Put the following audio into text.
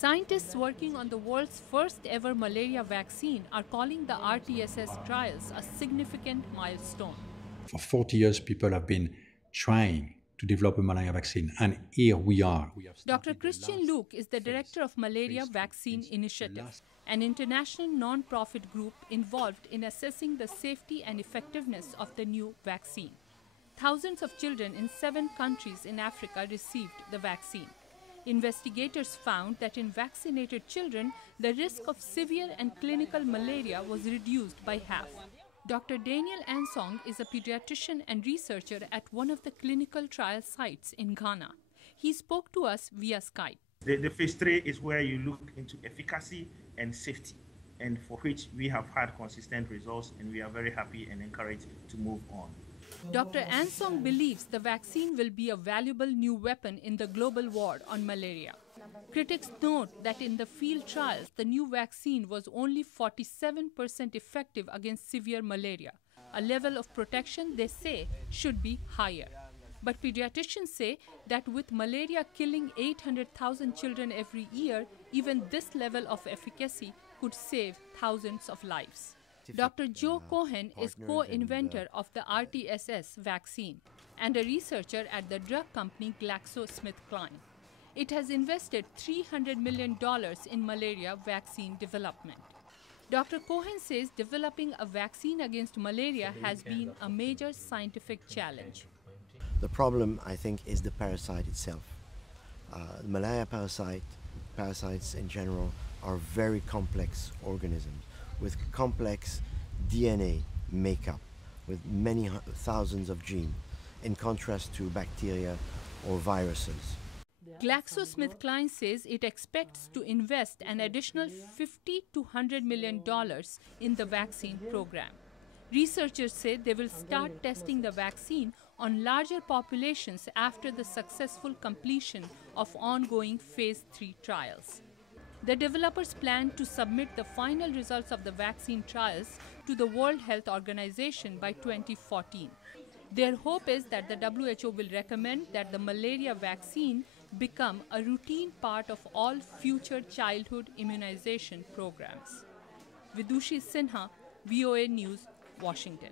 Scientists working on the world's first ever malaria vaccine are calling the RTS S trials a significant milestone. For 40 years, people have been trying to develop a malaria vaccine, and here we are. Dr. Christian Luke is the director of Malaria Vaccine Initiative, an international non-profit group involved in assessing the safety and effectiveness of the new vaccine. Thousands of children in 7 countries in Africa received the vaccine. Investigators found that in vaccinated children, the risk of severe and clinical malaria was reduced by half. Dr. Daniel Ansong is a pediatrician and researcher at one of the clinical trial sites in Ghana. He spoke to us via Skype. The phase 3 is where you look into efficacy and safety, and for which we have had consistent results, and we are very happy and encouraged to move on. Dr. Ansong believes the vaccine will be a valuable new weapon in the global war on malaria. Critics note that in the field trials, the new vaccine was only 47% effective against severe malaria, a level of protection they say should be higher. But pediatricians say that with malaria killing 800,000 children every year, even this level of efficacy could save thousands of lives. Dr. Joe Cohen is co-inventor of the RTS S vaccine and a researcher at the drug company GlaxoSmithKline. It has invested $300 million in malaria vaccine development. Dr. Cohen says developing a vaccine against malaria has been a major scientific challenge. The problem, I think, is the parasite itself. Malaria parasites in general are very complex organisms with complex DNA makeup, with many thousands of genes, in contrast to bacteria or viruses. GlaxoSmithKline says it expects to invest an additional $50 to $100 million in the vaccine program. Researchers say they will start testing the vaccine on larger populations after the successful completion of ongoing phase 3 trials. The developers plan to submit the final results of the vaccine trials to the World Health Organization by 2014. Their hope is that the WHO will recommend that the malaria vaccine become a routine part of all future childhood immunization programs. Vidushi, Sinha, VOA News, Washington.